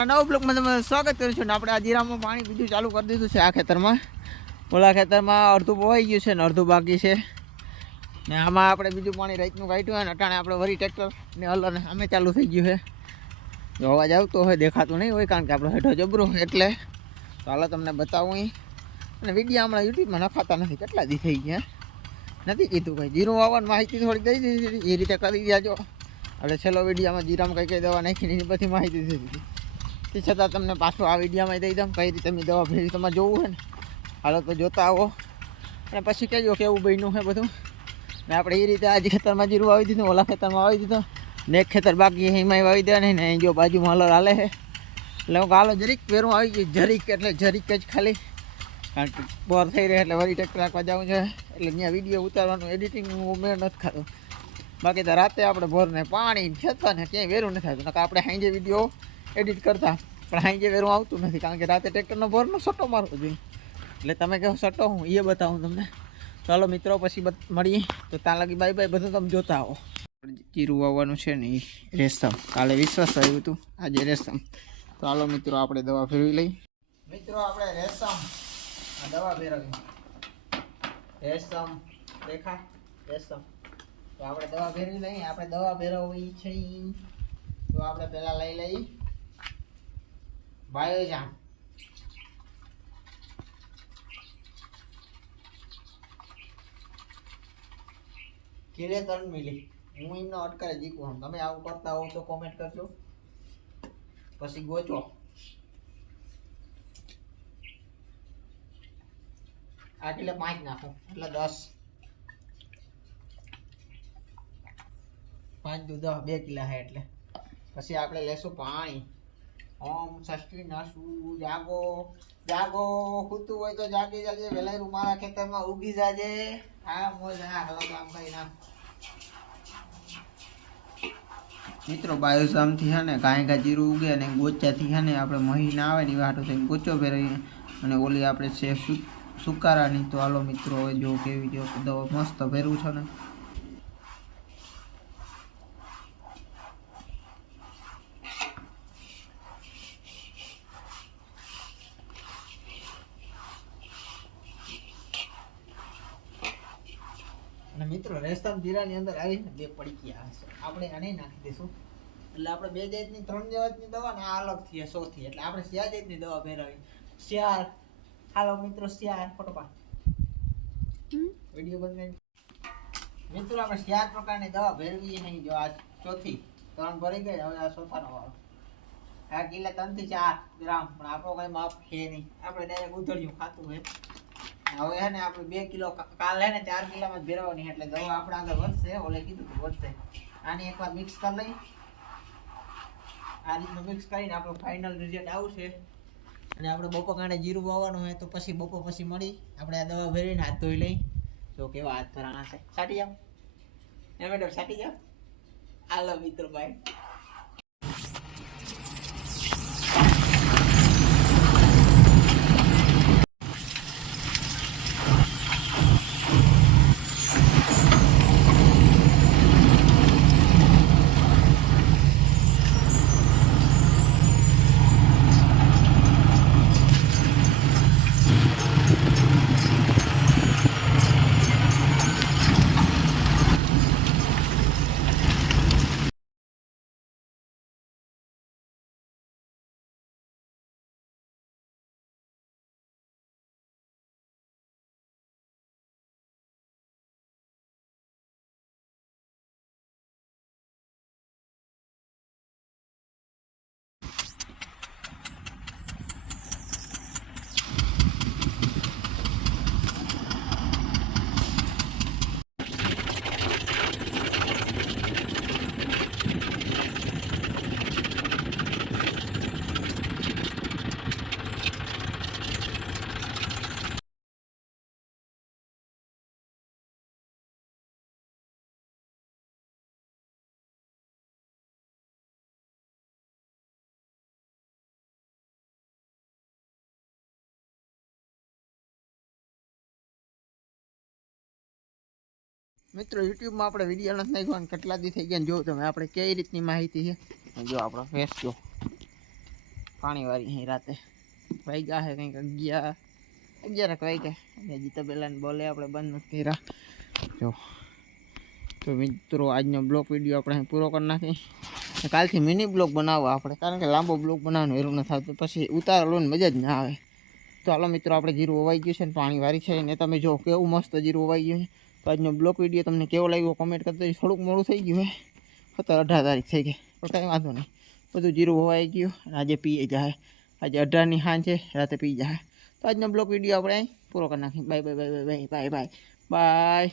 નવો બ્લોકમાં તમે સ્વાગત કરું છું ને આપણે આ જીરામાં પાણી બીજું ચાલુ કરી દીધું છે આ ખેતરમાં. ઓલા ખેતરમાં અડધું પોવાઈ ગયું છે ને અડધું બાકી છે ને આમાં આપણે બીજું પાણી રાતનું કાઢ્યું હોય ને અટાણે આપણે વરી ટ્રેક્ટરને હલને અમે ચાલુ થઈ ગયું છે. જો અવાજ આવતો હોય દેખાતું નહીં હોય કારણ કે આપણો હેઠો જબરો એટલે તો હાલો તમને બતાવું અહીં. અને વિડીયો હમણાં યુટ્યુબમાં નખાતા નથી, કેટલા દી થઈ ગયા નથી કીધું ભાઈ. જીરું વાવવાની માહિતી થોડી દઈ દીધી, એ રીતે કરી દેજો. એટલે છેલ્લો વિડીયોમાં જીરામાં કઈ કઈ દવા નાખીને એની બધી માહિતી દીધી. તે છતાં તમને પાછું આ વિડીયોમાં દઈ દઉં કઈ રીતે મેં દવા ભેરી તમારે જોવું હોય ને હાલો તો જોતા આવો અને પછી કહેજો કેવું બન્યું છે બધું. ને આપણે એ રીતે આજે ખેતરમાં જીરું વાવી દીધું, ઓલા ખેતરમાં વાવી દીધું ને એક ખેતર બાકી એમાંય વાવી દેવા નહીં ને અહીં જો બાજુમાં હલર હાલે છે એટલે હું હાલો જરીક વેરું આવી ગયું, જરીક એટલે જરીક જ ખાલી કારણ કે બોર થઈ રહે એટલે વળી ટ્રેક્ટર રાખવા જવું છે એટલે ત્યાં વિડીયો ઉતારવાનું એડિટિંગ મેળ નથી ખાતું. બાકી તો રાતે આપણે બોરને પાણી ખેતર ને ક્યાંય વેરું નથી થતું. આપણે સાંજે વિડીયો એડિટ કરતા પણ સાંજે વેરું આવતું નથી કારણ કે રાતે ટ્રેક્ટરનો બોરનો સટ્ટો મારવો જોઈએ. એટલે તમે કહો સટ્ટો હું એ બતાવું તમને. ચાલો મિત્રો પછી મળીએ તો ત્યાં લગી બાય બાય. બધું તમે જોતા આવો. જીરું વાવવાનું છે ને એ રેશમ કાલે વિશ્વાસ આવ્યું હતું, આજે રેશમ. તો હાલો મિત્રો આપણે દવા ફેરવી લઈ. મિત્રો આપણે રેશમ દવા ફેરવી રેશમ દેખા રેશમ તો આપણે દવા ફેરવી લઈએ. આપણે દવા ફેરવવી છે તો આપણે પહેલાં લઈ લઈએ બાયોજામ. કિલે 3 મિલી હું એમનો અટકારે જીકું. તમે આવું કરતા હોવ તો કોમેન્ટ કરજો પછી ગોચો. આ કિલે 5 નાખું એટલે 10, 5 દુ 10 2 કિલા છે એટલે પછી આપણે લેશું પાણી. ઓમ ષષ્ઠી નસુ જાગો જાગો, ખૂતું હોય તો જાગી જાજે, વેલાયરું મારા ખેતરમાં ઉગી જાજે. હા મોજ હા હલો કામ કરી નાખ. મિત્રો બાયોસામથી છે ને કાંઈ કાંઈ જીરું ઉગે અને ગોચાથી છે ને આપણે મહી આવે ને એ વાટો થઈને ગોચો ફેરવીએ અને ઓલી આપણે છે સુકારાની. તો હાલો મિત્રો હવે જો કેવી જો દવા મસ્ત ફેરવું છે ને. અને મિત્રો રેશમ જીરાની અંદર આવીને 2 પડીકી આવે છે, આપણે આને નાખી દઈશું. એટલે આપણે 2 જાતની 3 જાતની દવા ને આ અલગથી 100 થી એટલે આપણે 4 જાતની દવા ફેરવી. 4 હાલો મિત્રો 4 ફોટોપા વિડિયો બંધ કરી. મિત્રો આપણે 4 પ્રકારની દવા ફેરવી નહીં. જો આ ચોથી 3 ભરી ગઈ, હવે આ ચોથાનો વાળો. આ કિલા 3 થી 4 ગ્રામ પણ આપણો કઈ માપ છે નહીં, આપણે ડાયરેક્ટ ઉધળ્યું ખાતું હોય. હવે હે ને આપણે 2 કિલો કાલ હે ને 4 કિલામાં જ ભેરવાની એટલે દવા આપણે આગળ વધશે. ઓલે કીધું તો વધશે. આને એકવાર મિક્સ કરી લઈ. આ રીતનું મિક્સ કરીને આપણું ફાઇનલ રિઝલ્ટ આવશે. અને આપણે બપોર કાંડે જીરું વાવવાનું હોય તો પછી બપોર પછી મળી આપણે આ દવા ભેરીને હાથ ધોઈ લઈ. તો કેવા હાથ ધરાણા છે, સાટી જાવ એ મેડમ સાટી જાવ. હાલો મિત્રો બાય. મિત્રો યુટ્યુબમાં આપણે વિડીયો નથી નાખ્યો કેટલા દી થઈ ગયા જો તમે આપણે કઈ રીતની માહિતી છે જો આપણો ફેસ જો પાણી વાળી અહીં રાતે વાગ્યા છે કંઈક 11 વાગ્યા. અને હજી તો પહેલાં બોલે આપણે બંધ નથી કર્યા. જો તો મિત્રો આજનો બ્લોગ વિડીયો આપણે અહીં પૂરો કરી નાખી. કાલથી મિની બ્લોગ બનાવવા આપણે, કારણ કે લાંબો બ્લોગ બનાવવાનું હેરું ન થતું, પછી ઉતારેલું ને મજા જ ના આવે. તો હાલો મિત્રો, આપણે જીરું વવાઈ ગયું છે ને પાણી વારી છે ને તમે જો કેવું મસ્ત જીરું વવાઈ ગયું છે. તો આજનો બ્લોગ વિડીયો તમને કેવો લાગ્યો કોમેન્ટ કરતો. થોડુંક મોડું થઈ ગયું હે, 17 18 તારીખ થઈ ગઈ, પણ કાંઈ વાંધો નહીં. બધું જીરું વવાઈ ગયું અને આજે પીએ જાય. આજે 18ની સાંજ છે, રાતે પી જાય. તો આજનો બ્લોગ વિડીયો આપણે પૂરો કરી નાખીએ. Bye bye bye bye bye bye bye.